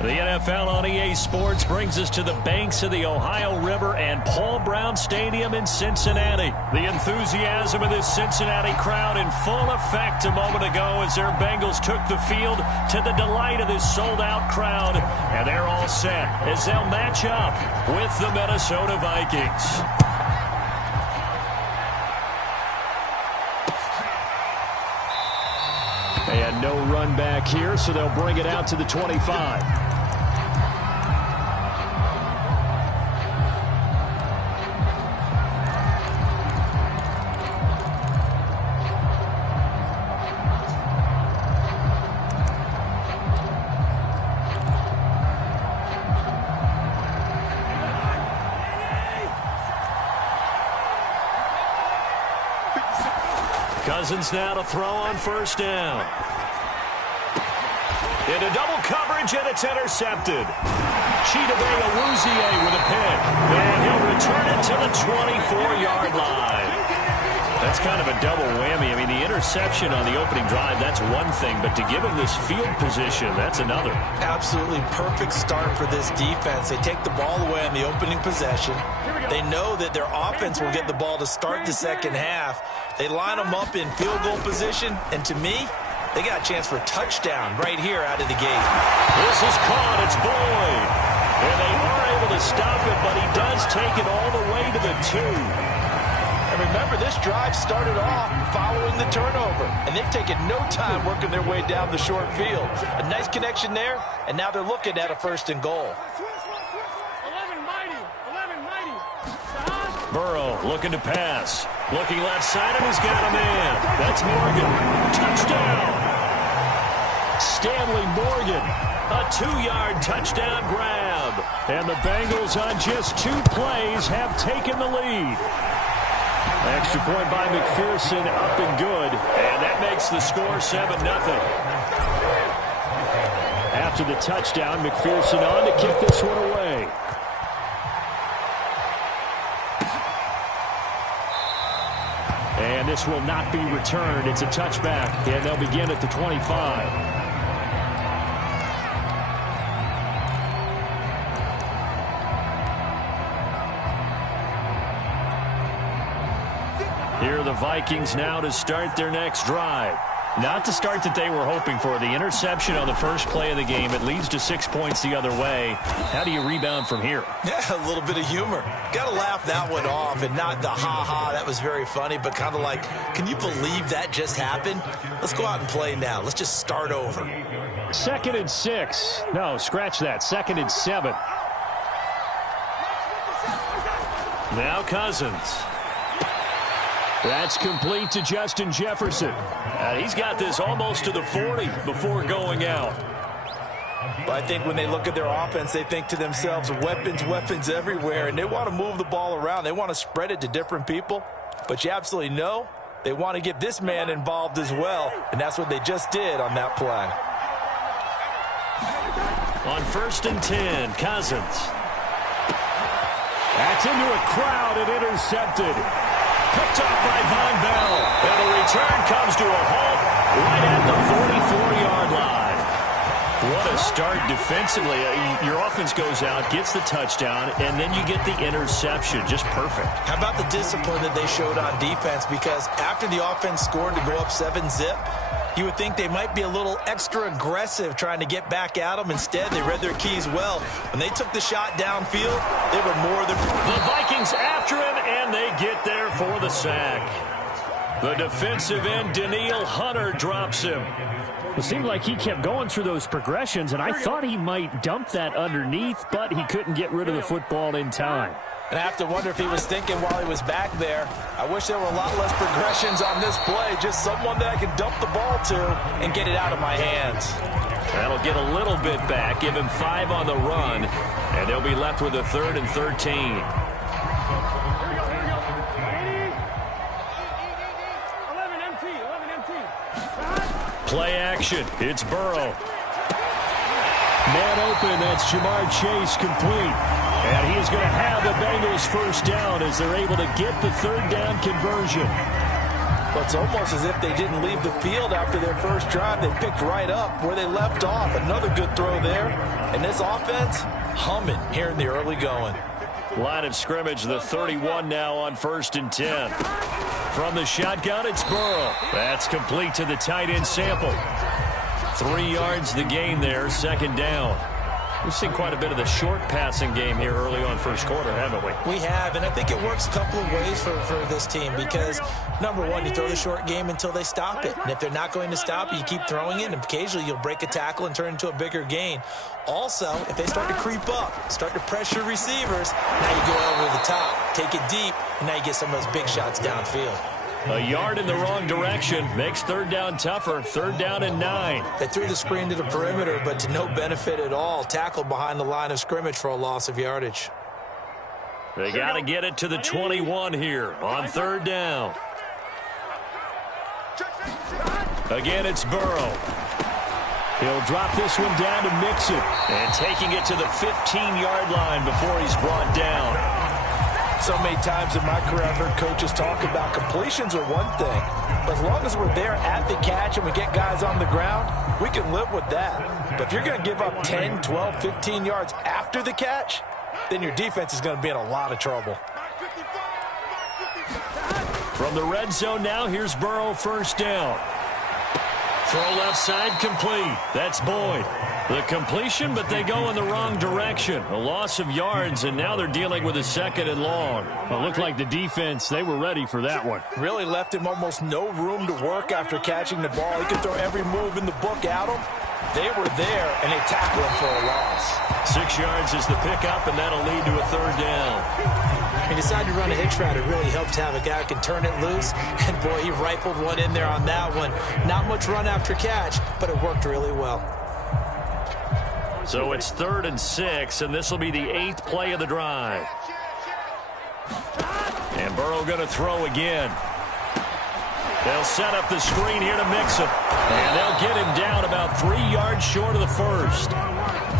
The NFL on EA Sports brings us to the banks of the Ohio River and Paul Brown Stadium in Cincinnati. The enthusiasm of this Cincinnati crowd in full effect a moment ago as their Bengals took the field to the delight of this sold-out crowd. And they're all set as they'll match up with the Minnesota Vikings. And no run back here, so they'll bring it out to the 25. Cousins now to throw on first down. Into double coverage, and it's intercepted. Chidobe Awuzie with a pick. And he'll return it to the 24-yard line. That's kind of a double whammy. I mean, the interception on the opening drive, that's one thing. But to give him this field position, that's another. Absolutely perfect start for this defense. They take the ball away on the opening possession. They know that their offense will get the ball to start the second half. They line them up in field goal position. And to me, they got a chance for a touchdown right here out of the gate. This is caught. It's Boyd. And they are able to stop it, but he does take it all the way to the 2. And remember, this drive started off following the turnover. And they've taken no time working their way down the short field. A nice connection there, and now they're looking at a 1st and goal. Burrow looking to pass. Looking left side, and he's got a man. That's Morgan. Touchdown! Stanley Morgan. A 2-yard touchdown grab. And the Bengals on just 2 plays have taken the lead. Extra point by McPherson, up and good. And that makes the score 7-0. After the touchdown, McPherson on to kick this one away. And this will not be returned. It's a touchback, and they'll begin at the 25. Here are the Vikings now to start their next drive. Not the start that they were hoping for. The interception on the first play of the game. It leads to 6 points the other way. How do you rebound from here? Yeah, a little bit of humor. Got to laugh that one off, and not the ha-ha, that was very funny, but kind of like, can you believe that just happened? Let's go out and play now. Let's just start over. 2nd and 6. No, scratch that. 2nd and 7. Now Cousins. That's complete to Justin Jefferson. He's got this almost to the 40 before going out. But I think when they look at their offense, they think to themselves, weapons everywhere, and they want to move the ball around. They want to spread it to different people. But you absolutely know they want to get this man involved as well, and that's what they just did on that play. On 1st and 10, Cousins. That's into a crowd and intercepted. Picked up by Von Bell. And the return comes to a halt right at the 44-yard line. What a start defensively. Your offense goes out, gets the touchdown, and then you get the interception. Just perfect. How about the discipline that they showed on defense? Because after the offense scored to go up 7-zip, you would think they might be a little extra aggressive trying to get back at them. Instead, they read their keys well. When they took the shot downfield, they were more than... The Vikings after him, and they get there for the sack. The defensive end, Danielle Hunter, drops him. It seemed like he kept going through those progressions, and I thought he might dump that underneath, but he couldn't get rid of the football in time. And I have to wonder if he was thinking while he was back there, I wish there were a lot less progressions on this play, just someone that I can dump the ball to and get it out of my hands. That'll get a little bit back, give him 5 on the run, and they'll be left with a 3rd and 13. Play action. It's Burrow. Man open. That's Jamar Chase complete. And he is going to have the Bengals first down as they're able to get the 3rd down conversion. Well, it's almost as if they didn't leave the field after their first drive. They picked right up where they left off. Another good throw there. And this offense, humming here in the early going. Line of scrimmage, the 31 now on 1st and 10. From the shotgun, it's Burrow. That's complete to the tight end Sample. 3 yards the gain there, 2nd down. We've seen quite a bit of the short passing game here early on first quarter, haven't we? We have, and I think it works a couple of ways for this team because, number one, you throw the short game until they stop it. And if they're not going to stop it, you keep throwing it, and occasionally you'll break a tackle and turn into a bigger gain. Also, if they start to creep up, start to pressure receivers, now you go over the top, take it deep, and now you get some of those big shots downfield. A yard in the wrong direction makes 3rd down tougher. 3rd down and 9. They threw the screen to the perimeter, but to no benefit at all. Tackled behind the line of scrimmage for a loss of yardage. They got to get it to the 21 here on 3rd down. Again, it's Burrow. He'll drop this one down to Mixon. And taking it to the 15-yard line before he's brought down. So many times in my career I've heard coaches talk about completions are one thing. But as long as we're there at the catch and we get guys on the ground, we can live with that. But if you're going to give up 10, 12, 15 yards after the catch, then your defense is going to be in a lot of trouble. From the red zone now, here's Burrow, 1st down. Throw left side complete. That's Boyd. The completion, but they go in the wrong direction. A loss of yards, and now they're dealing with a 2nd and long. It looked like the defense, they were ready for that one. Really left him almost no room to work after catching the ball. He could throw every move in the book at him. They were there, and they tackled him for a loss. 6 yards is the pickup, and that'll lead to a 3rd down. He decided to run a hitch route. It really helped to have a guy who can turn it loose. And, boy, he rifled one in there on that one. Not much run after catch, but it worked really well. So it's 3rd and 6, and this will be the 8th play of the drive. And Burrow going to throw again. They'll set up the screen here to Mixon. And they'll get him down about 3 yards short of the first.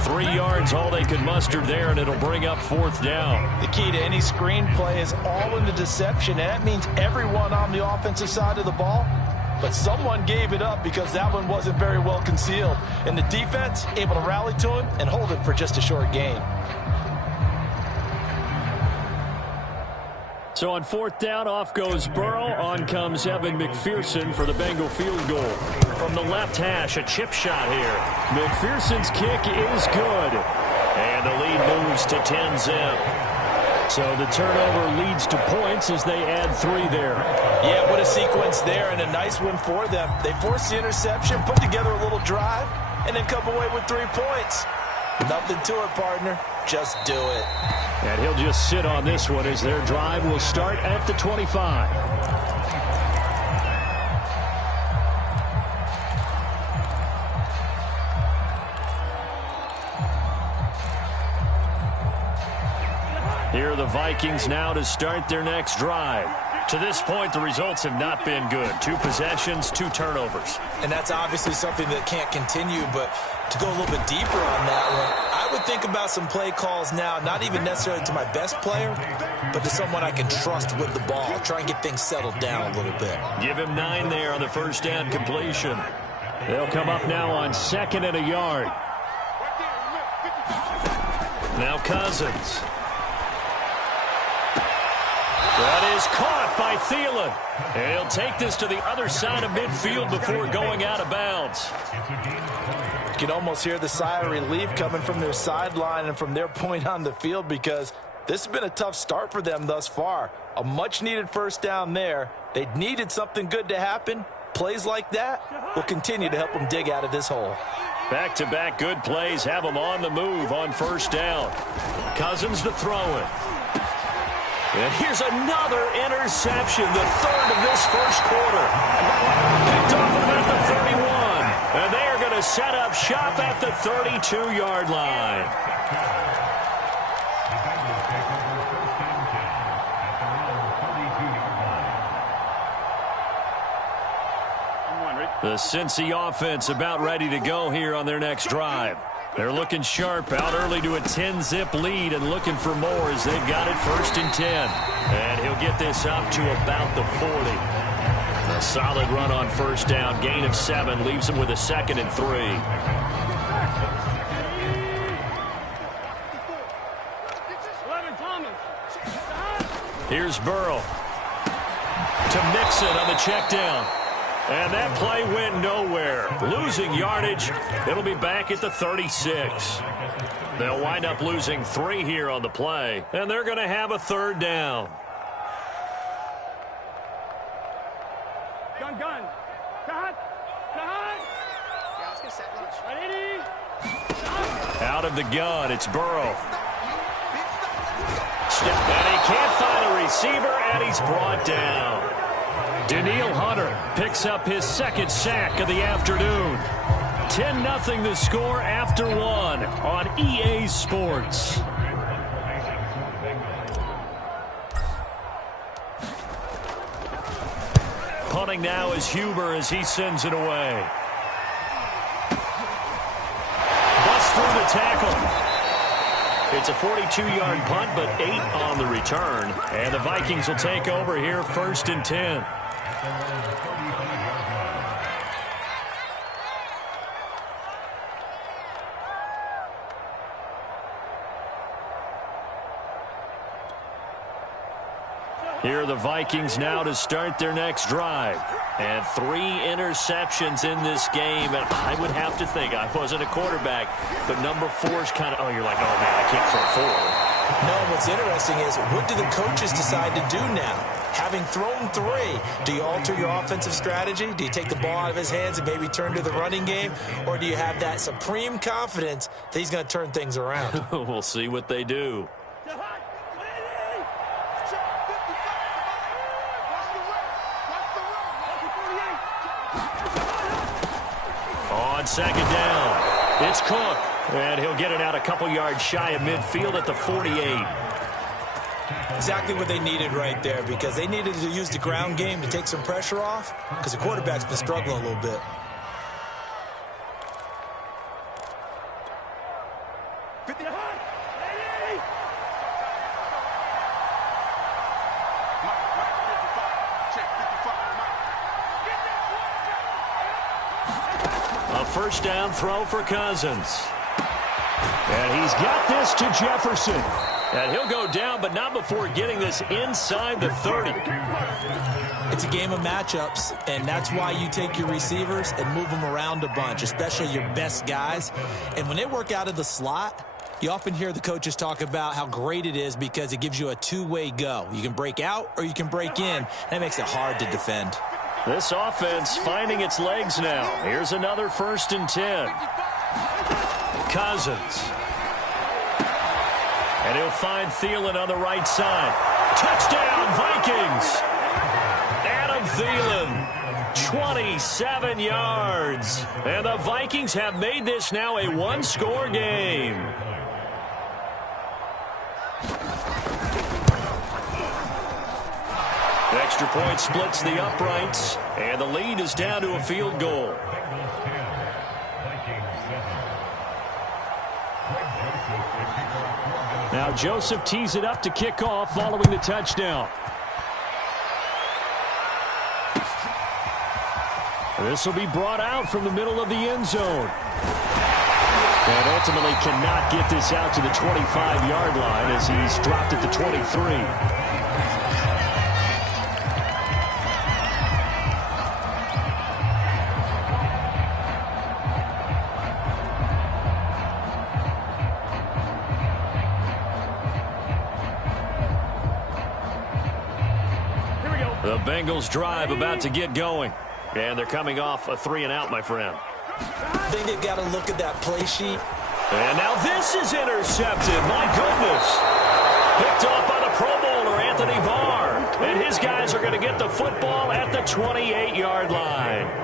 3 yards all they could muster there, and it'll bring up 4th down. The key to any screen play is all in the deception, and that means everyone on the offensive side of the ball. But someone gave it up because that one wasn't very well concealed. And the defense able to rally to him and hold him for just a short gain. So on 4th down, off goes Burrow. On comes Evan McPherson for the Bengal field goal. From the left hash, a chip shot here. McPherson's kick is good. And the lead moves to 10-zip. So the turnover leads to points as they add 3 there. Yeah, what a sequence there, and a nice one for them. They forced the interception, put together a little drive, and then come away with 3 points. Nothing to it, partner. Just do it. And he'll just sit on this one as their drive will start at the 25. Here are the Vikings now to start their next drive. To this point, the results have not been good. 2 possessions, 2 turnovers. And that's obviously something that can't continue, but to go a little bit deeper on that one, I would think about some play calls now, not even necessarily to my best player, but to someone I can trust with the ball. Try and get things settled down a little bit. Give him 9 there on the 1st down completion. They'll come up now on 2nd and a yard. Now Cousins. That is caught by Thielen. And he'll take this to the other side of midfield before going out of bounds. You can almost hear the sigh of relief coming from their sideline and from their point on the field because this has been a tough start for them thus far. A much-needed 1st down there. They needed something good to happen. Plays like that will continue to help them dig out of this hole. Back-to-back good plays have them on the move on 1st down. Cousins to throw it. And here's another interception, the 3rd of this first quarter. Picked off about the 31. And they are going to set up shop at the 32-yard line. The Cincy offense about ready to go here on their next drive. They're looking sharp, out early to a 10-zip lead and looking for more as they've got it 1st and 10. And he'll get this up to about the 40. A solid run on first down. Gain of 7 leaves him with a 2nd and 3. Here's Burrow to Mixon on the check down. And that play went nowhere. Losing yardage. It'll be back at the 36. They'll wind up losing 3 here on the play. And they're going to have a 3rd down. Out of the gun, it's Burrow. And he can't find a receiver, and he's brought down. Danielle Hunter picks up his 2nd sack of the afternoon. 10-0 the score after 1 on EA Sports. Punting now is Huber as he sends it away. Bust through the tackle. It's a 42-yard punt, but 8 on the return. And the Vikings will take over here 1st and 10. Here are the Vikings now to start their next drive. And 3 interceptions in this game. And I would have to think, I wasn't a quarterback, but number 4's kind of, you're like, oh, man, I can't throw 4. No, what's interesting is, what do the coaches decide to do now? Having thrown 3, do you alter your offensive strategy? Do you take the ball out of his hands and maybe turn to the running game? Or do you have that supreme confidence that he's going to turn things around? We'll see what they do. On 2nd down, it's Cook. And he'll get it out a couple yards shy of midfield at the 48. Exactly what they needed right there, because they needed to use the ground game to take some pressure off, because the quarterback's been struggling a little bit. A 1st down throw for Cousins. And he's got this to Jefferson. And he'll go down, but not before getting this inside the 30. It's a game of matchups, and that's why you take your receivers and move them around a bunch, especially your best guys. And when they work out of the slot, you often hear the coaches talk about how great it is because it gives you a 2-way go. You can break out or you can break in. That makes it hard to defend. This offense finding its legs now. Here's another 1st and 10. Cousins. And he'll find Thielen on the right side. Touchdown, Vikings! Adam Thielen, 27 yards. And the Vikings have made this now a 1-score game. The extra point splits the uprights, and the lead is down to a field goal. Now Joseph tees it up to kick off following the touchdown. This will be brought out from the middle of the end zone. And ultimately cannot get this out to the 25-yard line as he's dropped at the 23. The Bengals drive about to get going. And they're coming off a 3-and-out, my friend. I think they've got to look at that play sheet. And now this is intercepted. My goodness. Picked off by the Pro Bowler, Anthony Barr. And his guys are going to get the football at the 28-yard line.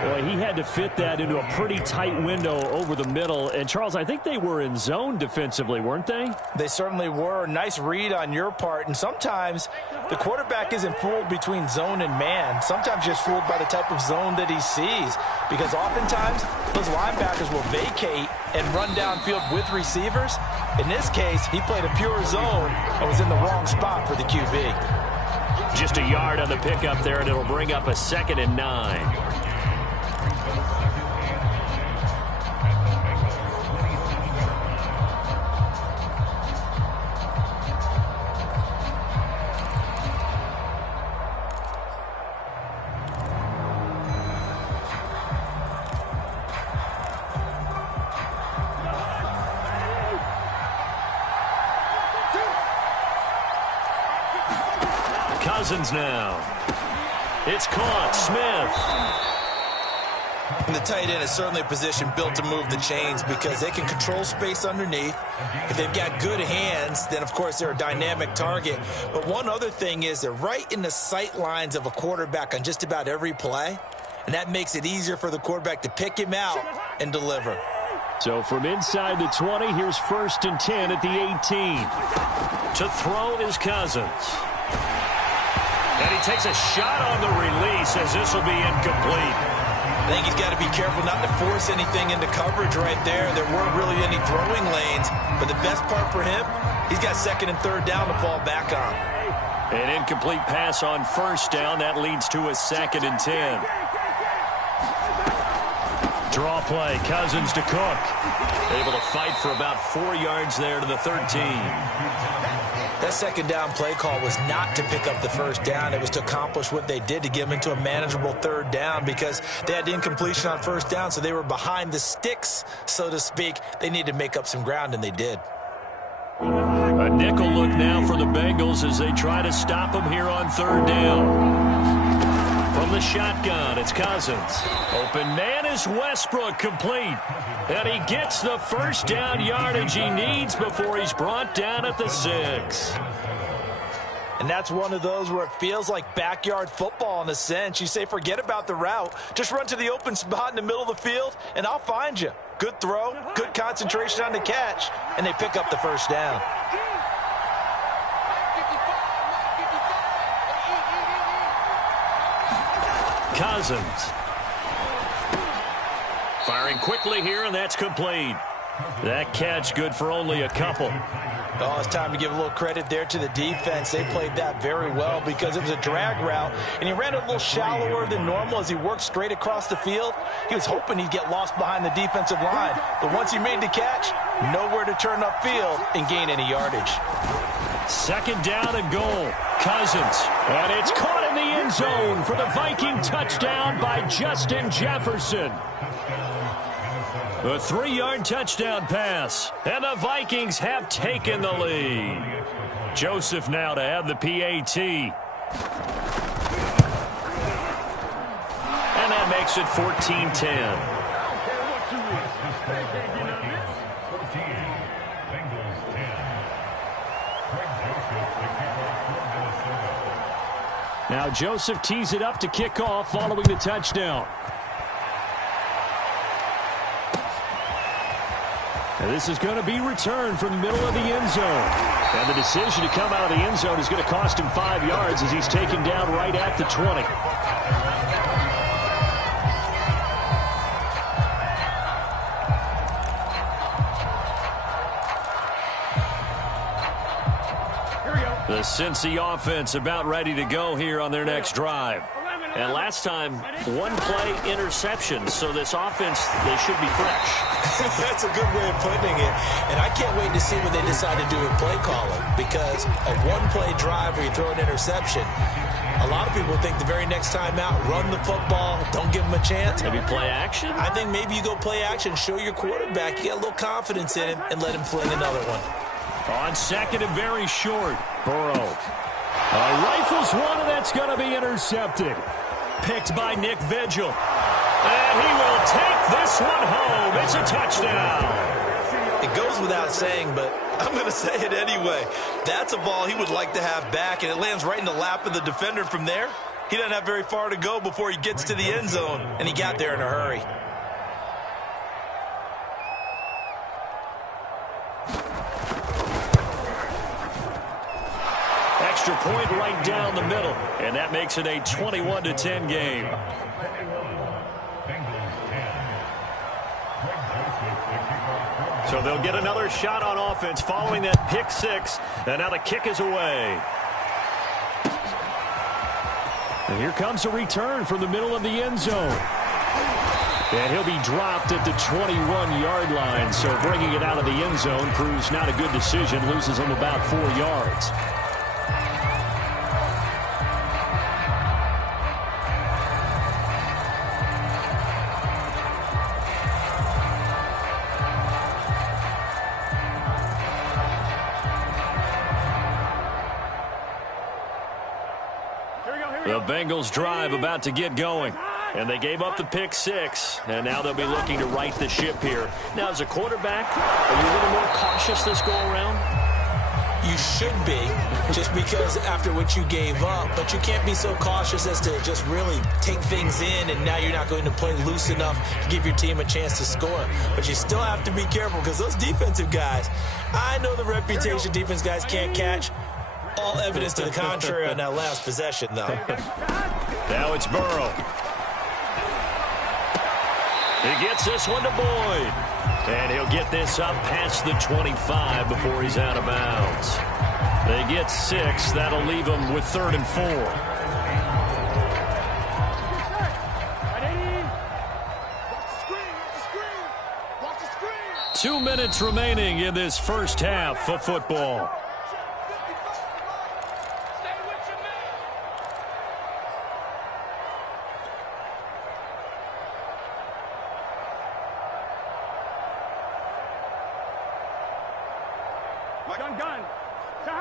Boy, he had to fit that into a pretty tight window over the middle. And, Charles, I think they were in zone defensively, weren't they? They certainly were. Nice read on your part. And sometimes the quarterback isn't fooled between zone and man. Sometimes just fooled by the type of zone that he sees. Because oftentimes, those linebackers will vacate and run downfield with receivers. In this case, he played a pure zone and was in the wrong spot for the QB. Just a yard on the pickup there, and it'll bring up a 2nd and 9. Cousins now. It's caught. Smith. And the tight end is certainly a position built to move the chains because they can control space underneath. If they've got good hands, then, of course, they're a dynamic target. But one other thing is they're right in the sight lines of a quarterback on just about every play, and that makes it easier for the quarterback to pick him out and deliver. So from inside the 20, here's 1st and 10 at the 18. To throw is Cousins. And he takes a shot on the release as this will be incomplete. I think he's got to be careful not to force anything into coverage right there. There weren't really any throwing lanes. But the best part for him, he's got 2nd and 3rd down to fall back on. An incomplete pass on 1st down. That leads to a 2nd and 10. Draw play. Cousins to Cook. Able to fight for about 4 yards there to the 13. That 2nd down play call was not to pick up the 1st down. It was to accomplish what they did to get them into a manageable 3rd down because they had incompletion on 1st down, so they were behind the sticks, so to speak. They needed to make up some ground, and they did. A nickel look now for the Bengals as they try to stop them here on 3rd down. From the shotgun, it's Cousins. Open man is Westbrook, complete. And he gets the 1st down yardage he needs before he's brought down at the 6. And that's one of those where it feels like backyard football in a sense. You say, forget about the route. Just run to the open spot in the middle of the field, and I'll find you. Good throw, good concentration on the catch, and they pick up the 1st down. Cousins. Firing quickly here, and that's complete. That catch good for only a couple. Oh, it's time to give a little credit there to the defense. They played that very well because it was a drag route, and he ran it a little shallower than normal as he worked straight across the field. He was hoping he'd get lost behind the defensive line, but once he made the catch, nowhere to turn upfield and gain any yardage. 2nd down and goal. Cousins. And it's caught in the end zone for the Viking touchdown by Justin Jefferson. A 3-yard touchdown pass. And the Vikings have taken the lead. Joseph now to have the PAT. And that makes it 14-10. Now Joseph tees it up to kick off following the touchdown. And this is going to be returned from the middle of the end zone. And the decision to come out of the end zone is going to cost him 5 yards as he's taken down right at the 20. The Cincy offense about ready to go here on their next drive. And last time, 1-play interception. So this offense, they should be fresh. That's a good way of putting it. And I can't wait to see what they decide to do with play calling. Because a 1-play drive where you throw an interception, a lot of people think the very next time out, run the football, don't give them a chance. Maybe play action? I think maybe you go play action, show your quarterback, you get a little confidence in him, and let him fling another one. On 2nd and very short, Burrow. Rifles one, and that's going to be intercepted. Picked by Nick Vigil. And he will take this one home. It's a touchdown. It goes without saying, but I'm going to say it anyway. That's a ball he would like to have back, and it lands right in the lap of the defender from there. He doesn't have very far to go before he gets to the end zone, and he got there in a hurry. Extra point right down the middle, and that makes it a 21-10 game. So they'll get another shot on offense following that pick 6, and now the kick is away. And here comes a return from the middle of the end zone. And he'll be dropped at the 21-yard line. So bringing it out of the end zone proves not a good decision. Loses him about 4 yards. The Bengals drive about to get going. And they gave up the pick six. And now they'll be looking to right the ship here. Now, as a quarterback, are you a little more cautious this go-around? You should be, just because after what you gave up. But you can't be so cautious as to just really take things in, and now you're not going to play loose enough to give your team a chance to score. But you still have to be careful, because those defensive guys, I know the reputation defense guys can't catch. All evidence to the contrary on that last possession, though. Now it's Burrow. He gets this one to Boyd. And he'll get this up past the 25 before he's out of bounds. They get 6. That'll leave them with 3rd and 4. Watch the screen. 2 minutes remaining in this first half of football.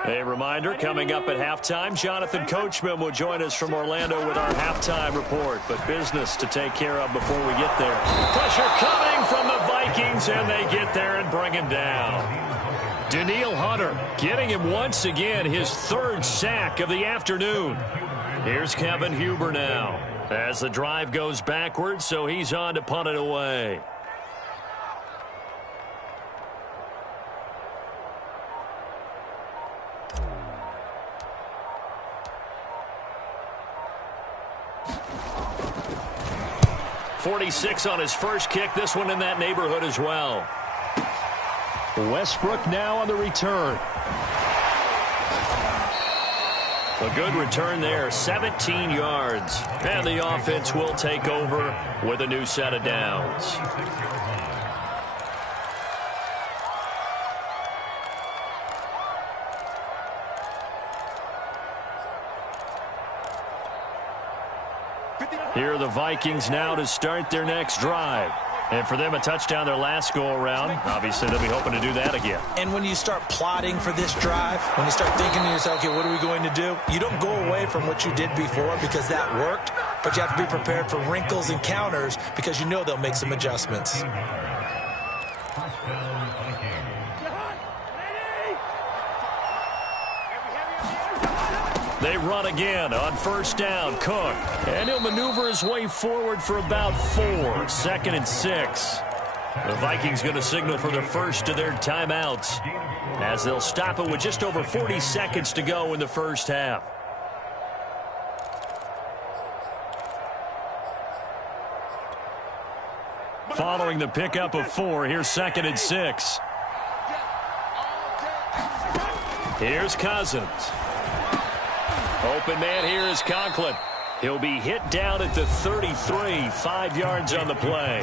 A reminder, coming up at halftime, Jonathan Coachman will join us from Orlando with our halftime report. But business to take care of before we get there. Pressure coming from the Vikings, and they get there and bring him down. Danielle Hunter getting him once again his 3rd sack of the afternoon. Here's Kevin Huber now as the drive goes backwards, so he's on to punt it away. .46 on his first kick. This one in that neighborhood as well. Westbrook now on the return. A good return there, 17 yards. And the offense will take over with a new set of downs. Here are the Vikings now to start their next drive. And for them, a touchdown their last go-around. Obviously, they'll be hoping to do that again. And when you start plotting for this drive, when you start thinking to yourself, okay, what are we going to do? You don't go away from what you did before because that worked, but you have to be prepared for wrinkles and counters because you know they'll make some adjustments. They run again on first down. Cook. And he'll maneuver his way forward for about 4. 2nd and 6. The Vikings going to signal for the first of their timeouts as they'll stop it with just over 40 seconds to go in the first half. Following the pickup of 4, here's 2nd and 6. Here's Cousins. Open man here is Conklin. He'll be hit down at the 33, 5 yards on the play.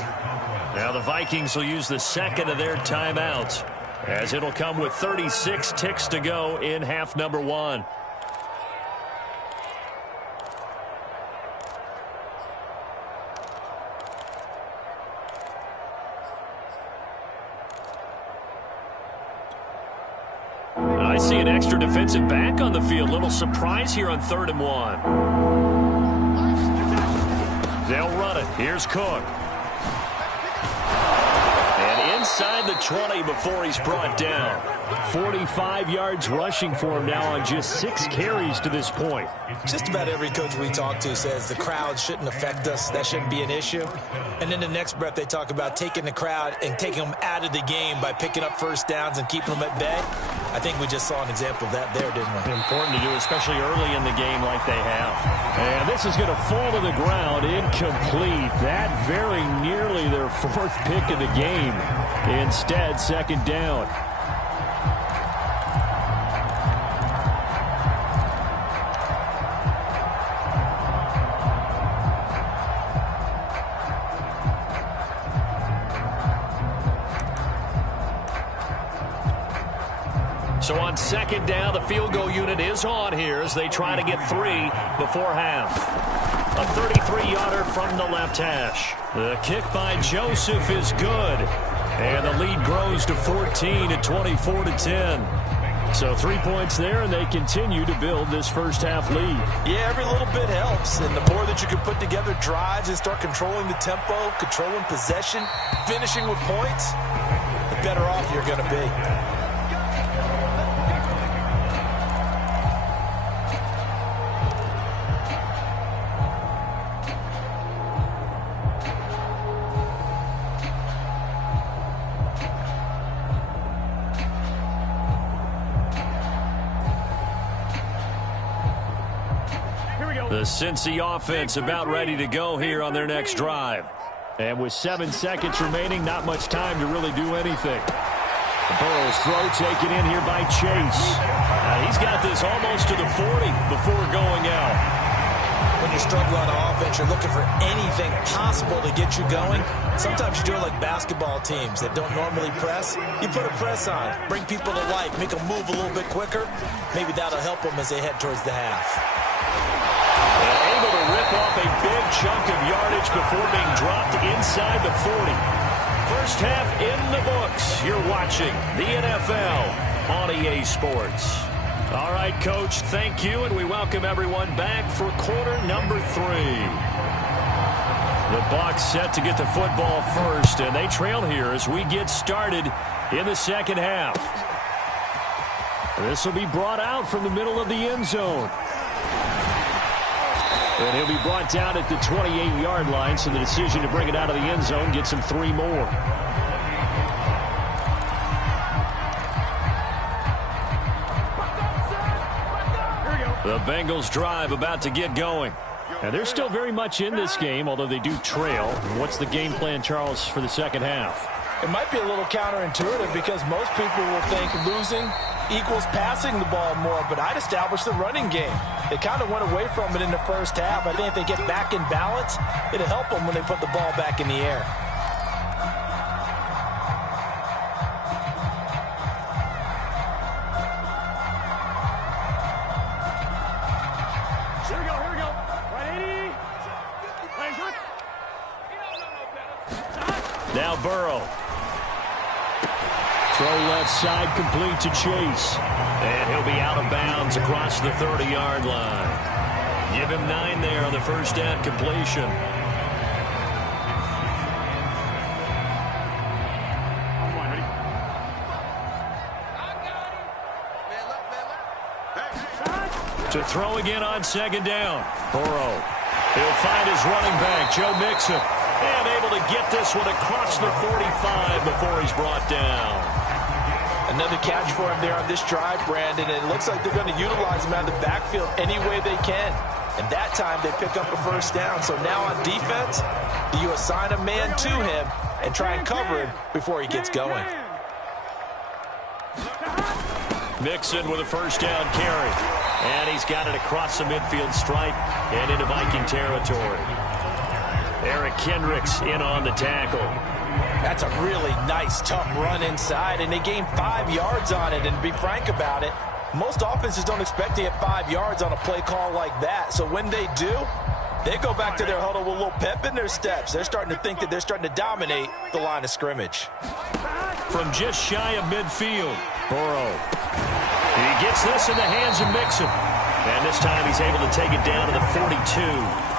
Now the Vikings will use the second of their timeouts as it'll come with 36 ticks to go in half number 1. I see an extra defensive back on the field. Little surprise here on 3rd and 1. They'll run it. Here's Cook. And inside the 20 before he's brought down. 45 yards rushing for him now on just 6 carries to this point. Just about every coach we talk to says the crowd shouldn't affect us. That shouldn't be an issue. And in the next breath, they talk about taking the crowd and taking them out of the game by picking up first downs and keeping them at bay. I think we just saw an example of that there, didn't we? Important to do, especially early in the game like they have. And this is going to fall to the ground, incomplete. That very nearly their 4th pick of the game. Instead, 2nd down. So on second down, the field goal unit is on here as they try to get 3 before half. A 33-yarder from the left hash. The kick by Joseph is good. And the lead grows to 14 at 24-10. So 3 points there, and they continue to build this first half lead. Yeah, every little bit helps. And the more that you can put together drives and start controlling the tempo, controlling possession, finishing with points, the better off you're going to be. The Cincy offense about ready to go here on their next drive. And with 7 seconds remaining, not much time to really do anything. Burrow's throw taken in here by Chase. He's got this almost to the 40 before going out. When you're struggling on offense, you're looking for anything possible to get you going. Sometimes you do it like basketball teams that don't normally press. You put a press on, bring people to life, make them move a little bit quicker. Maybe that'll help them as they head towards the half. Able to rip off a big chunk of yardage before being dropped inside the 40. First half in the books. You're watching the NFL on EA Sports. All right, Coach, thank you, and we welcome everyone back for quarter number 3. The Bucs set to get the football first, and they trail here as we get started in the second half. This will be brought out from the middle of the end zone. And he'll be brought down at the 28-yard line, so the decision to bring it out of the end zone gets him 3 more. The Bengals drive about to get going. And they're still very much in this game, although they do trail. What's the game plan, Charles, for the second half? It might be a little counterintuitive because most people will think losing equals passing the ball more, but I'd establish the running game. They kind of went away from it in the first half. I think if they get back in balance, it'll help them when they put the ball back in the air. Here we go. 180. Now Burrow. Throw left side complete to Chase. And he'll be out of bounds across the 30-yard line. Give him 9 there on the first down completion. To throw again on second down. Burrow. He'll find his running back, Joe Mixon. And able to get this one across the 45 before he's brought down. Another catch for him there on this drive, Brandon. And it looks like they're going to utilize him out of the backfield any way they can. And that time they pick up a first down. So now on defense, do you assign a man to him and try and cover him before he gets going? Mixon with a first down carry. And he's got it across the midfield stripe and into Viking territory. Eric Kendricks in on the tackle. That's a really nice, tough run inside, and they gained 5 yards on it. And to be frank about it, most offenses don't expect to get 5 yards on a play call like that. So when they do, they go back to their huddle with a little pep in their steps. They're starting to think that they're starting to dominate the line of scrimmage. From just shy of midfield, Burrow. He gets this in the hands of Mixon. And this time he's able to take it down to the 42.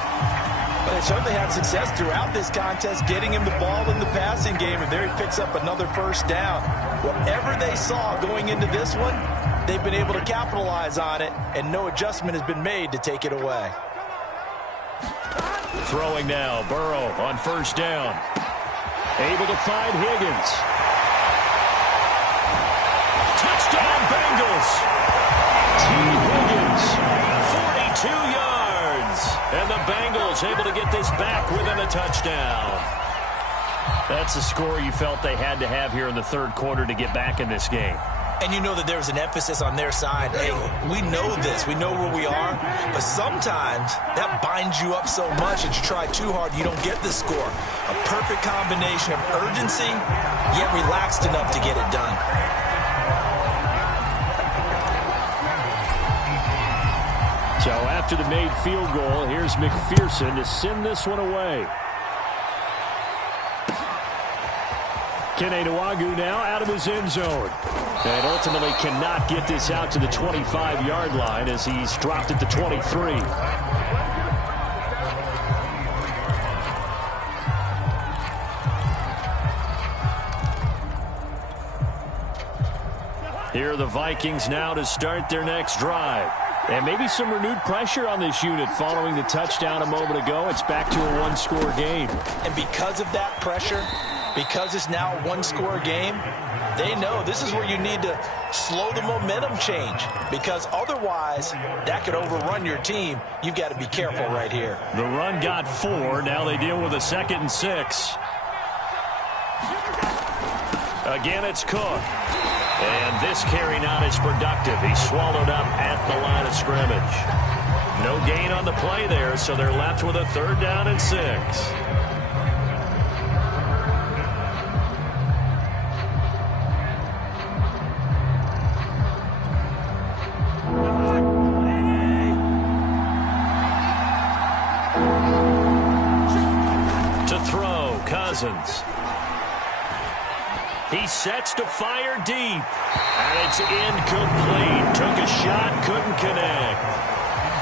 But they certainly had success throughout this contest getting him the ball in the passing game, and there he picks up another first down. Whatever they saw going into this one, they've been able to capitalize on it, and no adjustment has been made to take it away. Throwing now, Burrow on first down. Able to find Higgins. Touchdown Bengals! T. Higgins, 42 yards. And the Bengals able to get this back within a touchdown. That's a score you felt they had to have here in the third quarter to get back in this game. And you know that there was an emphasis on their side. Hey, we know this. We know where we are. But sometimes that binds you up so much that you try too hard, you don't get the score. A perfect combination of urgency, yet relaxed enough to get it done. So after the made field goal, here's McPherson to send this one away. Kene Nwagu now out of his end zone. And ultimately cannot get this out to the 25-yard line as he's dropped it to 23. Here are the Vikings now to start their next drive. And maybe some renewed pressure on this unit following the touchdown a moment ago. It's back to a one-score game. And because of that pressure, because it's now a one-score game, they know this is where you need to slow the momentum change, because otherwise that could overrun your team. You've got to be careful right here. The run got 4. Now they deal with a 2nd and 6. Again, it's Cook. And this carry not as productive. He's swallowed up at the line of scrimmage. No gain on the play there, so they're left with a 3rd down and 6. To throw, Cousins. He sets to fire deep. And it's incomplete. Took a shot, couldn't connect.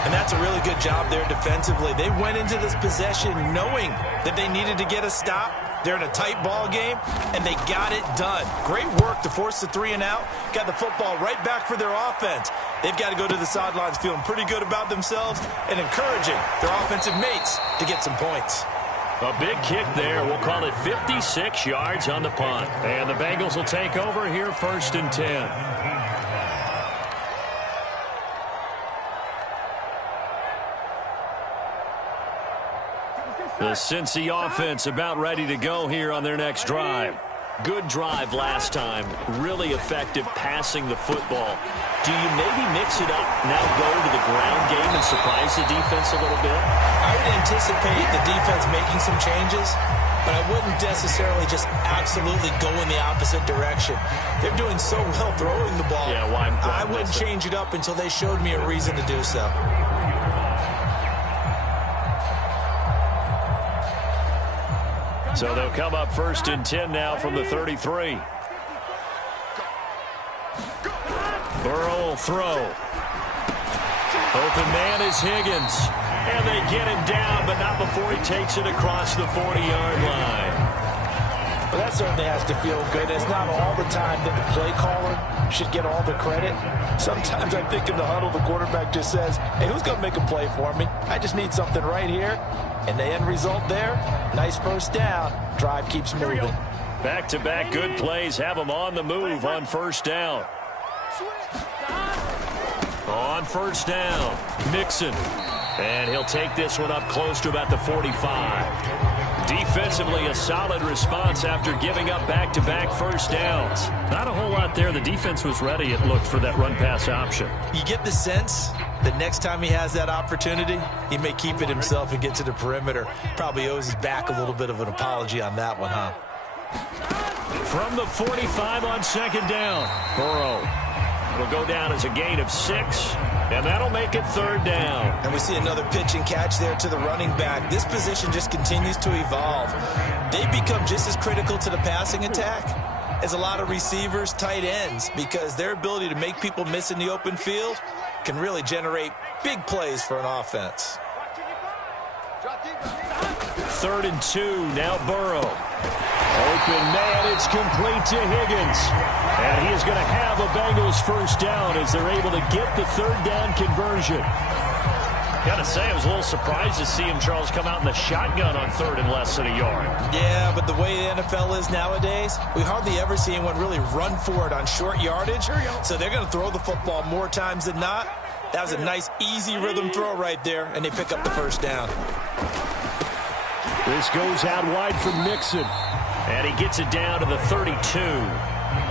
And that's a really good job there defensively. They went into this possession knowing that they needed to get a stop. They're in a tight ball game, and they got it done. Great work to force the 3 and out. Got the football right back for their offense. They've got to go to the sidelines feeling pretty good about themselves and encouraging their offensive mates to get some points. A big kick there. We'll call it 56 yards on the punt. And the Bengals will take over here 1st and 10. The Cincy offense about ready to go here on their next drive. Good drive last time. Really effective passing the football. Do you maybe mix it up, now go to the ground game and surprise the defense a little bit? I would anticipate the defense making some changes, but I wouldn't necessarily just absolutely go in the opposite direction. They're doing so well throwing the ball. Yeah, why I wouldn't change it up until they showed me a reason to do so. So they'll come up 1st and 10 now from the 33. Burrow will throw. Open man is Higgins. And they get him down, but not before he takes it across the 40-yard line. Well, that certainly has to feel good. It's not all the time that the play caller should get all the credit. Sometimes I think in the huddle, the quarterback just says, hey, who's going to make a play for me? I just need something right here. And the end result there, nice 1st down. Drive keeps moving. Back-to-back good plays have them on the move on 1st down. On 1st down, Mixon. And he'll take this one up close to about the 45. Defensively, a solid response after giving up back-to-back 1st downs. Not a whole lot there. The defense was ready, it looked, for that run-pass option. You get the sense that next time he has that opportunity, he may keep it himself and get to the perimeter. Probably owes his back a little bit of an apology on that one, huh? From the 45 on 2nd down, Burrow will go down as a gain of 6, and that'll make it 3rd down. And we see another pitch and catch there to the running back. This position just continues to evolve. They become just as critical to the passing attack as a lot of receivers, tight ends, because their ability to make people miss in the open field can really generate big plays for an offense. 3rd and 2, now Burrow. Open man, it's complete to Higgins. And he is going to have a Bengals 1st down as they're able to get the 3rd down conversion. Got to say, I was a little surprised to see him, Charles, come out in the shotgun on 3rd and less than a yard. Yeah, but the way the NFL is nowadays, we hardly ever see anyone really run for it on short yardage. So they're going to throw the football more times than not. That was a nice, easy rhythm throw right there, and they pick up the 1st down. This goes out wide for Mixon. And he gets it down to the 32.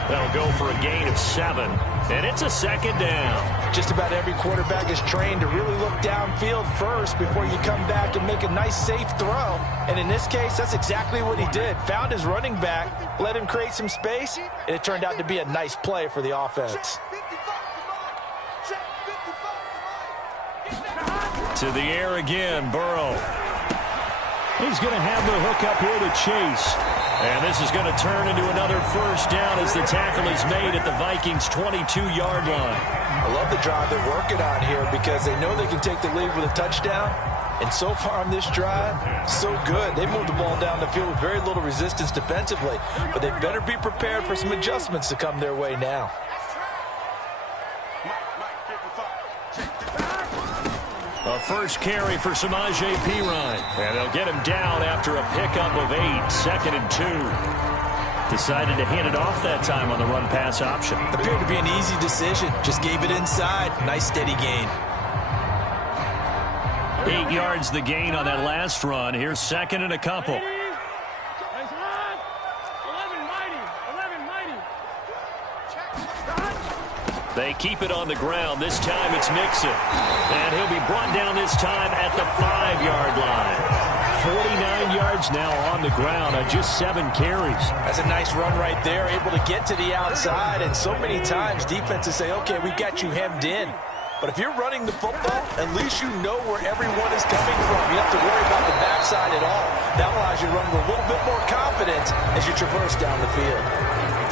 That'll go for a gain of 7. And it's a 2nd down. Just about every quarterback is trained to really look downfield first before you come back and make a nice, safe throw. And in this case, that's exactly what he did. Found his running back, let him create some space, and it turned out to be a nice play for the offense. To the air again, Burrow. He's going to have the hook up here to Chase. And this is going to turn into another first down as the tackle is made at the Vikings' 22-yard line. I love the drive they're working on here because they know they can take the lead with a touchdown. And so far on this drive, so good. They moved the ball down the field with very little resistance defensively. But they better be prepared for some adjustments to come their way now. A first carry for Samaje Perine. And they'll get him down after a pickup of 8. 2nd and 2. Decided to hand it off that time on the run-pass option. Appeared to be an easy decision. Just gave it inside. Nice steady gain. 8 yards the gain on that last run. Here's 2nd and a couple. They keep it on the ground. This time it's Mixon. And he'll be brought down this time at the 5-yard line. 49 yards now on the ground on just 7 carries. That's a nice run right there. Able to get to the outside. And so many times defenses say, okay, we've got you hemmed in. But if you're running the football, at least you know where everyone is coming from. You don't have to worry about the backside at all. That allows you to run with a little bit more confidence as you traverse down the field.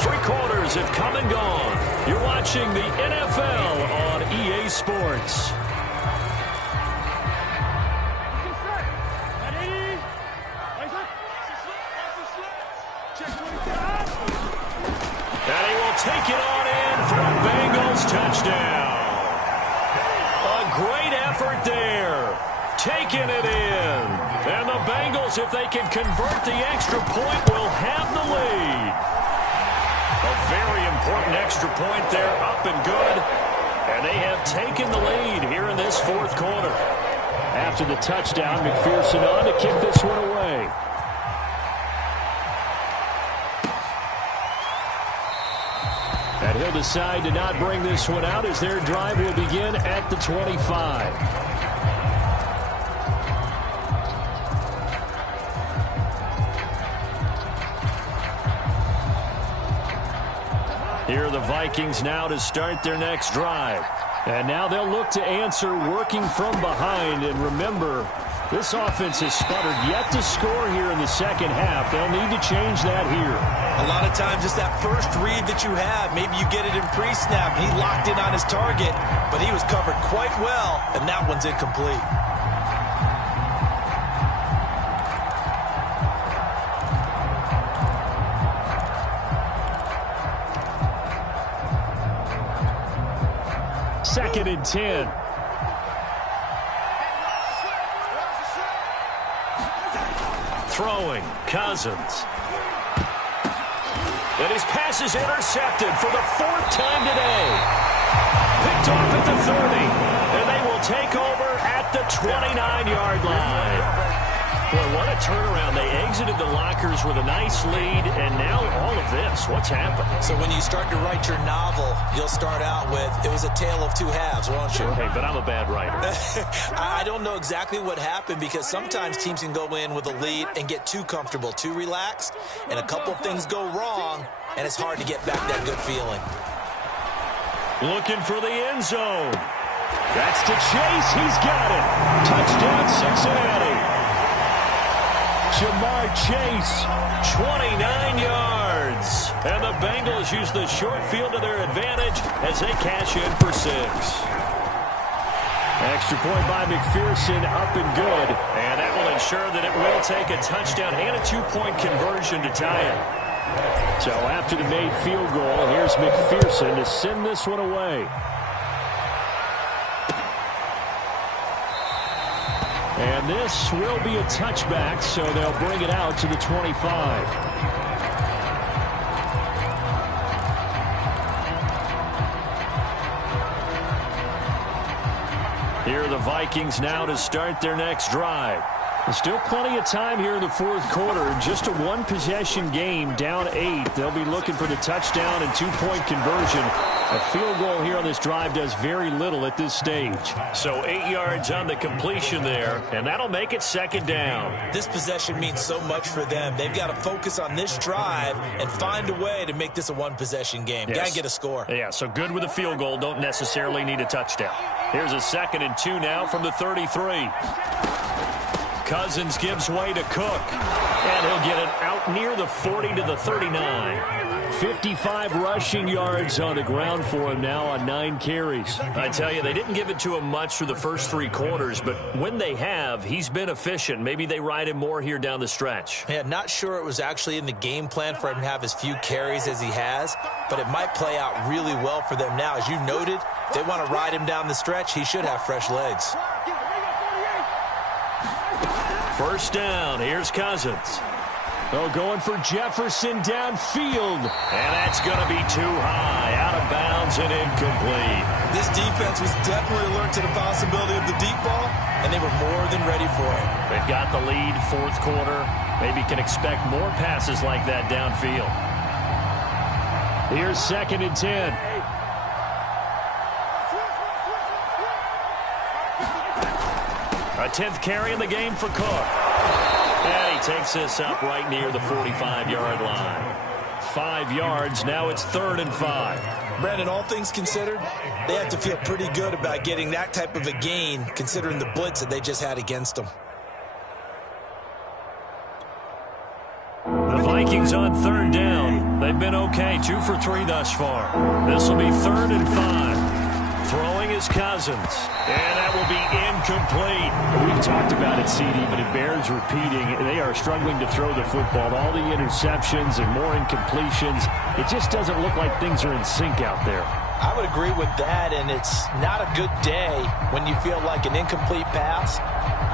3 quarters have come and gone. You're watching the NFL on EA Sports. And he will take it on in for a Bengals touchdown. A great effort there. Taking it in. And the Bengals, if they can convert the extra point, will have the lead. A very important extra point there, up and good. And they have taken the lead here in this 4th quarter. After the touchdown, McPherson on to kick this one away. And he'll decide to not bring this one out as their drive will begin at the 25. Here are the Vikings now to start their next drive. And now they'll look to answer working from behind. And remember, this offense has sputtered yet to score here in the second half. They'll need to change that here. A lot of times it's that first read that you have. Maybe you get it in pre-snap. He locked in on his target, but he was covered quite well, and that one's incomplete. Second and 10. Throwing, Cousins. And his pass is intercepted for the 4th time today. Picked off at the 30. And they will take over at the 29-yard line. Boy, what a turnaround. They exited the lockers with a nice lead, and now all of this. What's happened? So when you start to write your novel, you'll start out with, it was a tale of 2 halves, won't you? Hey, but I'm a bad writer. I don't know exactly what happened because sometimes teams can go in with a lead and get too comfortable, too relaxed, and a couple things go wrong, and it's hard to get back that good feeling. Looking for the end zone. That's to Chase. He's got it. Touchdown, Cincinnati. Jamar Chase, 29 yards. And the Bengals use the short field to their advantage as they cash in for 6. Extra point by McPherson, up and good. And that will ensure that it will take a touchdown and a 2-point conversion to tie it. So after the made field goal, here's McPherson to send this one away. And this will be a touchback, so they'll bring it out to the 25. Here are the Vikings now to start their next drive. There's still plenty of time here in the 4th quarter. Just a 1-possession game, down 8. They'll be looking for the touchdown and 2-point conversion. A field goal here on this drive does very little at this stage. So 8 yards on the completion there, and that'll make it 2nd down. This possession means so much for them. They've got to focus on this drive and find a way to make this a 1-possession game. Yes. Got to get a score. Yeah, so good with a field goal. Don't necessarily need a touchdown. Here's a 2nd and 2 now from the 33. Cousins gives way to Cook. And he'll get it out near the 40 to the 39. 55 rushing yards on the ground for him now on 9 carries. I tell you, they didn't give it to him much through the first 3 quarters, but when they have, he's been efficient. Maybe they ride him more here down the stretch. Yeah, not sure it was actually in the game plan for him to have as few carries as he has, but it might play out really well for them now. As you noted, if they want to ride him down the stretch, he should have fresh legs. First down, here's Cousins. Oh, going for Jefferson downfield. And that's going to be too high, out of bounds and incomplete. This defense was definitely alert to the possibility of the deep ball, and they were more than ready for it. They've got the lead, 4th quarter. Maybe can expect more passes like that downfield. Here's 2nd and 10. A 10th carry in the game for Cook. And he takes this up right near the 45-yard line. 5 yards, now it's 3rd and 5. Brandon, all things considered, they have to feel pretty good about getting that type of a gain, considering the blitz that they just had against them. The Vikings on 3rd down. They've been okay, 2 for 3 thus far. This will be 3rd and 5. Throwing is Cousins, and that will be incomplete. We've talked about it, CD, but it bears repeating. They are struggling to throw the football. All the interceptions and more incompletions. It just doesn't look like things are in sync out there. I would agree with that, and it's not a good day when you feel like an incomplete pass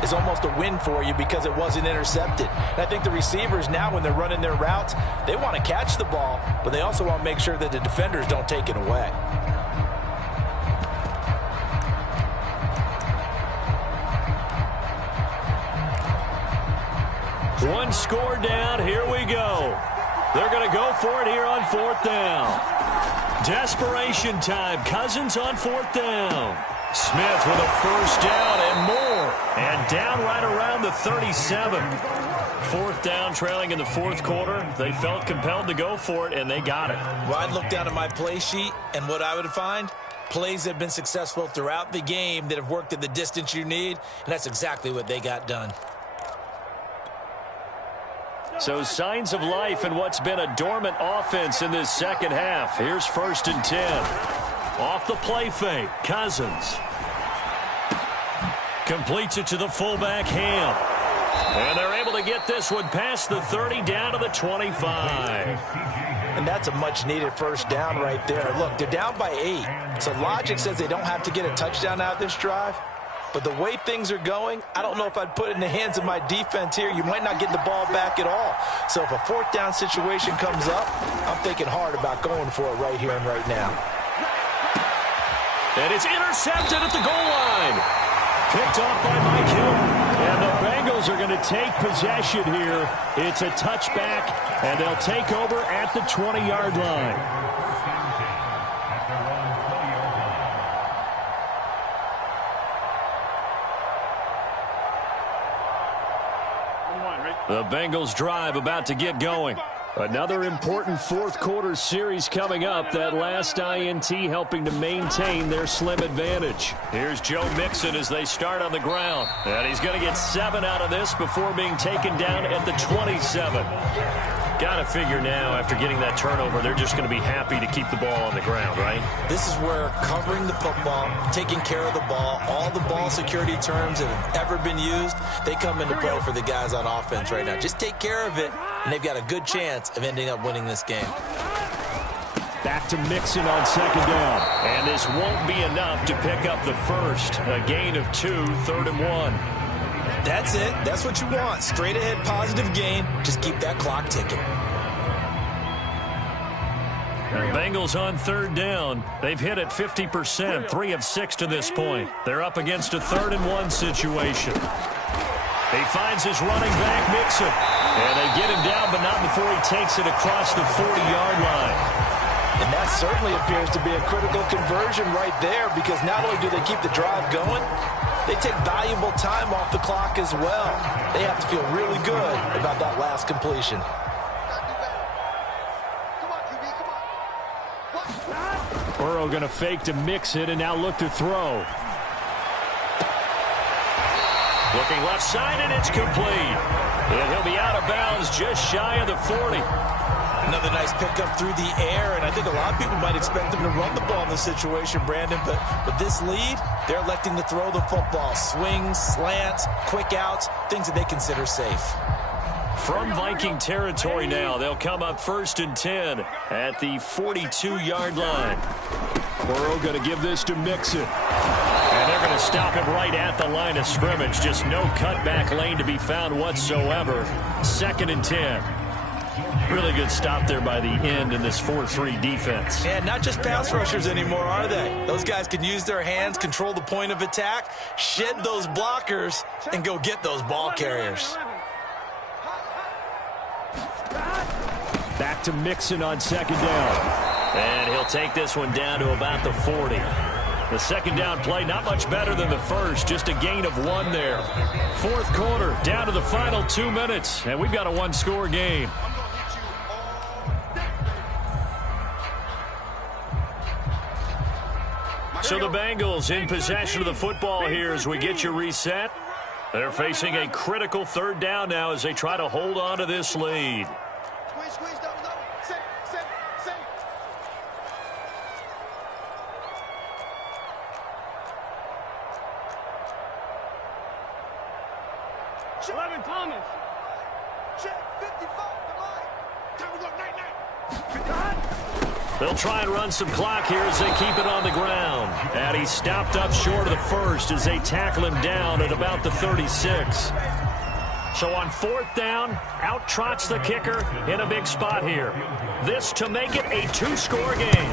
is almost a win for you because it wasn't intercepted. And I think the receivers now, when they're running their routes, they want to catch the ball, but they also want to make sure that the defenders don't take it away. One score down, here we go. They're going to go for it here on 4th down. Desperation time, Cousins on 4th down. Smith with a first down and more. And down right around the 37. 4th down, trailing in the 4th quarter. They felt compelled to go for it, and they got it. Well, I'd look down at my play sheet, and what I would find, plays that have been successful throughout the game that have worked at the distance you need, and that's exactly what they got done. So signs of life in what's been a dormant offense in this 2nd half. Here's 1st and 10. Off the play fake, Cousins. Completes it to the fullback, Ham. And they're able to get this one past the 30 down to the 25. And that's a much-needed first down right there. Look, they're down by 8. So logic says they don't have to get a touchdown out of this drive. But the way things are going, I don't know if I'd put it in the hands of my defense here. You might not get the ball back at all. So if a 4th down situation comes up, I'm thinking hard about going for it right here and right now. And it's intercepted at the goal line. Picked off by Mike Hill. And the Bengals are going to take possession here. It's a touchback, and they'll take over at the 20-yard line. The Bengals drive about to get going. Another important 4th quarter series coming up. That last INT helping to maintain their slim advantage. Here's Joe Mixon as they start on the ground. And he's going to get 7 out of this before being taken down at the 27. Got to figure now, after getting that turnover, they're just going to be happy to keep the ball on the ground, right? This is where covering the football, taking care of the ball, all the ball security terms that have ever been used, they come into play for the guys on offense right now. Just take care of it, and they've got a good chance of ending up winning this game. Back to Mixon on 2nd down. And this won't be enough to pick up the first. A gain of 2, 3rd and 1. That's it. That's what you want. Straight ahead positive gain. Just keep that clock ticking. The Bengals on 3rd down. They've hit it 50%, 3 of 6 to this point. They're up against a 3rd and 1 situation. He finds his running back, Mixon. And they get him down, but not before he takes it across the 40-yard line. And that certainly appears to be a critical conversion right there, because not only do they keep the drive going, they take valuable time off the clock as well. They have to feel really good about that last completion. Burrow going to fake to Mixon and now look to throw. Looking left side, and it's complete. And he'll be out of bounds just shy of the 40. Another nice pickup through the air, and I think a lot of people might expect them to run the ball in this situation, Brandon, but with this lead, they're electing to throw the football. Swings, slants, quick outs, things that they consider safe. From Viking territory now, they'll come up 1st and 10 at the 42-yard line. Burrow going to give this to Mixon. And they're going to stop him right at the line of scrimmage. Just no cutback lane to be found whatsoever. 2nd and 10. Really good stop there by the end in this 4-3 defense. And not just pass rushers anymore, are they? Those guys can use their hands, control the point of attack, shed those blockers, and go get those ball carriers. Back to Mixon on 2nd down. And he'll take this one down to about the 40. The 2nd down play, not much better than the first, just a gain of 1 there. 4th quarter, down to the final 2 minutes, and we've got a 1-score game. So the Bengals in possession of the football here as we get you reset. They're facing a critical 3rd down now as they try to hold on to this lead. Squeeze, double. Sit. 11 Thomas. Check 55. Time to go. Night. They'll try and run some clock here as they keep it on the ground. And he's stopped up short of the first as they tackle him down at about the 36. So on 4th down, out trots the kicker in a big spot here. This to make it a 2-score game.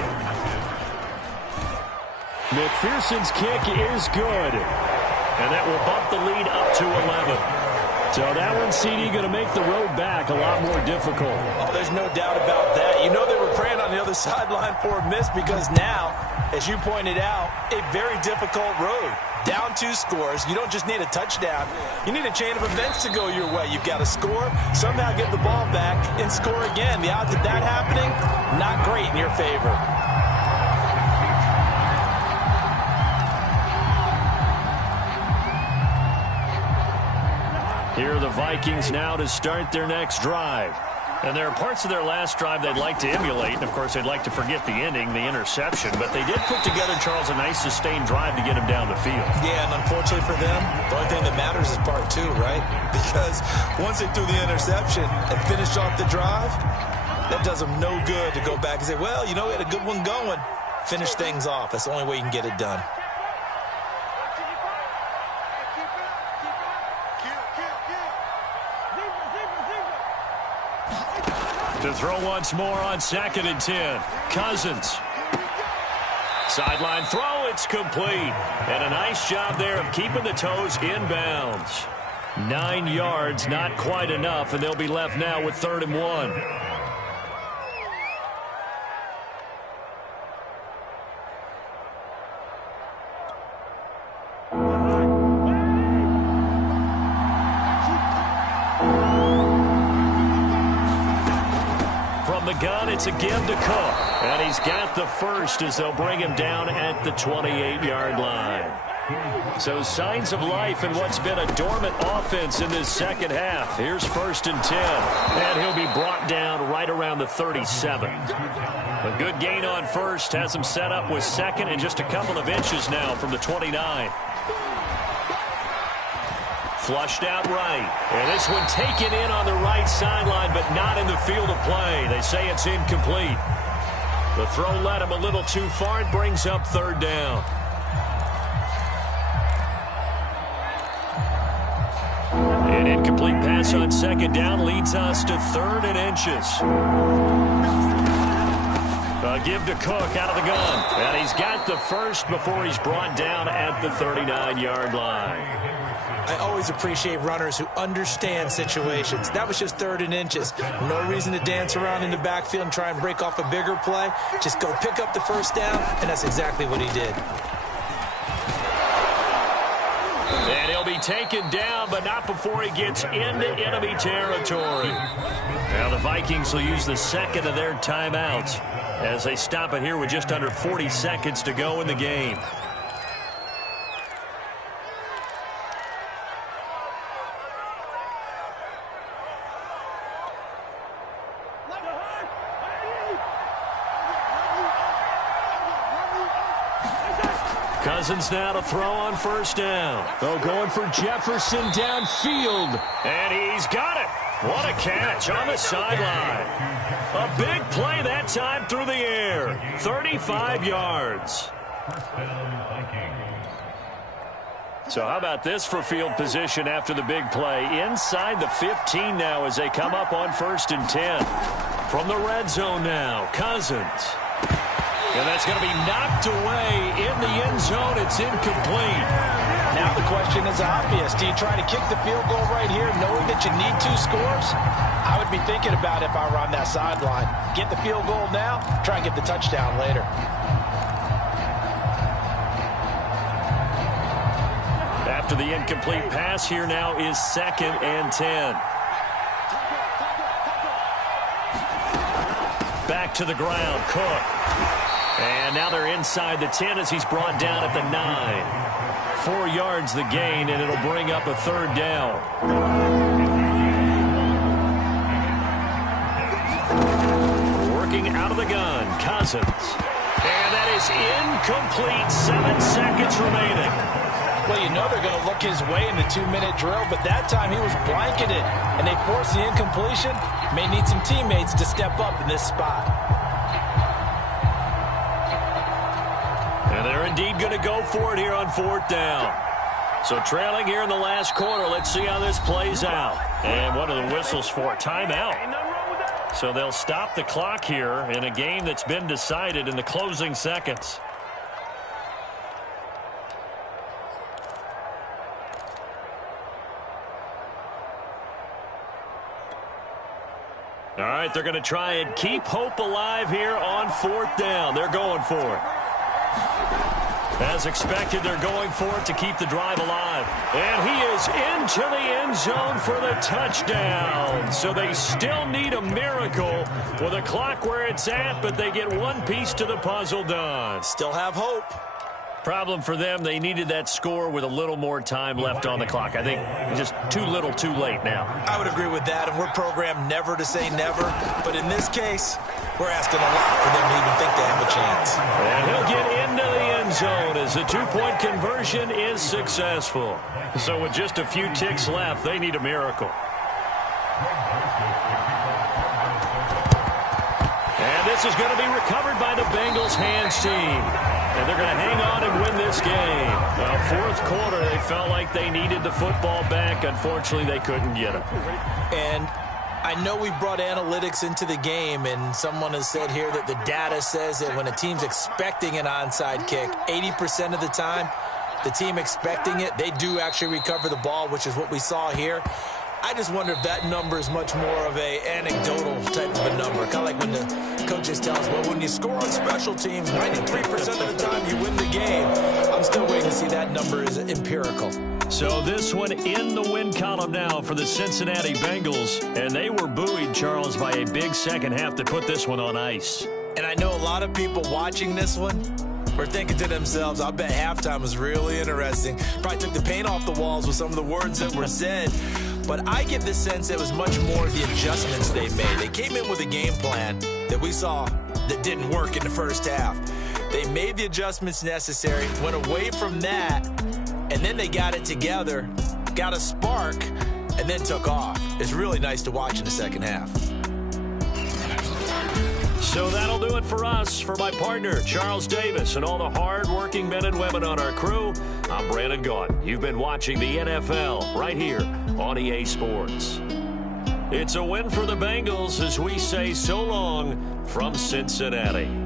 McPherson's kick is good. And that will bump the lead up to 11. So that one, CD, going to make the road back a lot more difficult. Oh, there's no doubt about that. You know they were praying on the other sideline for a miss because now, as you pointed out, a very difficult road. Down 2 scores. You don't just need a touchdown. You need a chain of events to go your way. You've got to score, somehow get the ball back, and score again. The odds of that happening, not great in your favor. Here are the Vikings now to start their next drive. And there are parts of their last drive they'd like to emulate. And, of course, they'd like to forget the ending, the interception. But they did put together, Charles, a nice sustained drive to get him down the field. Yeah, and unfortunately for them, the only thing that matters is part 2, right? Because once they threw the interception and finished off the drive, that does them no good to go back and say, well, you know, we had a good one going. Finish things off. That's the only way you can get it done. To throw once more on 2nd and 10. Cousins. Sideline throw, it's complete. And a nice job there of keeping the toes inbounds. 9 yards, not quite enough, and they'll be left now with 3rd and 1. The gun, it's a give to Cook. And he's got the first as they'll bring him down at the 28-yard line. So signs of life in what's been a dormant offense in this 2nd half. Here's 1st and 10. And he'll be brought down right around the 37. A good gain on 1st has him set up with 2nd and just a couple of inches now from the 29. Flushed out right. And this one taken in on the right sideline, but not in the field of play. They say it's incomplete. The throw led him a little too far. It brings up 3rd down. An incomplete pass on 2nd down leads us to 3rd and inches. A give to Cook out of the gun. And he's got the first before he's brought down at the 39-yard line. I always appreciate runners who understand situations. That was just 3rd and inches. No reason to dance around in the backfield and try and break off a bigger play. Just go pick up the 1st down, and that's exactly what he did. And he'll be taken down, but not before he gets into enemy territory. Now the Vikings will use the 2nd of their timeouts as they stop it here with just under 40 seconds to go in the game. Cousins now to throw on first down. Oh, going for Jefferson downfield. And he's got it. What a catch on the sideline. A big play that time through the air. 35 yards. So how about this for field position after the big play? Inside the 15 now as they come up on 1st and 10. From the red zone now, Cousins. And that's going to be knocked away in the end zone. It's incomplete. Now the question is obvious. Do you try to kick the field goal right here knowing that you need 2 scores? I would be thinking about if I were on that sideline. Get the field goal now, try and get the touchdown later. After the incomplete pass, here now is 2nd and 10. Back to the ground, Cook. And now they're inside the 10 as he's brought down at the 9. 4 yards the gain, and it'll bring up a 3rd down. Working out of the gun, Cousins. And that is incomplete. 7 seconds remaining. Well, you know they're going to look his way in the 2-minute drill, but that time he was blanketed, and they forced the incompletion. May need some teammates to step up in this spot. And they're indeed going to go for it here on 4th down. So trailing here in the last quarter. Let's see how this plays out. And what are the whistles for? Timeout. So they'll stop the clock here in a game that's been decided in the closing seconds. All right, they're going to try and keep hope alive here on 4th down. They're going for it. As expected, they're going for it to keep the drive alive. And he is into the end zone for the touchdown. So they still need a miracle with a clock where it's at, but they get one piece to the puzzle done. Still have hope. Problem for them, they needed that score with a little more time left on the clock. I think just too little too late now. I would agree with that, and we're programmed never to say never. But in this case, we're asking a lot for them to even think they have a chance. And he'll get into the end zone as the 2-point conversion is successful. So with just a few ticks left, they need a miracle. And this is going to be recovered by the Bengals hands team. And they're going to hang on and win this game. Well, 4th quarter, they felt like they needed the football back. Unfortunately, they couldn't get it. And I know we brought analytics into the game, and someone has said here that the data says that when a team's expecting an onside kick, 80% of the time, the team expecting it, they do actually recover the ball, which is what we saw here. I just wonder if that number is much more of a anecdotal type of a number. Kind of like when the coaches tell us, well, when you score on special teams, 93% of the time you win the game. I'm still waiting to see that number is empirical. So this one in the win column now for the Cincinnati Bengals. And they were buoyed, Charles, by a big second half to put this one on ice. And I know a lot of people watching this one were thinking to themselves, I bet halftime was really interesting. Probably took the paint off the walls with some of the words that were said. But I get the sense it was much more the adjustments they made. They came in with a game plan that we saw that didn't work in the first half. They made the adjustments necessary, went away from that, and then they got it together, got a spark, and then took off. It's really nice to watch in the second half. So that'll do it for us. For my partner, Charles Davis, and all the hard-working men and women on our crew, I'm Brandon Gaudin. You've been watching the NFL right here on EA Sports. It's a win for the Bengals as we say so long from Cincinnati.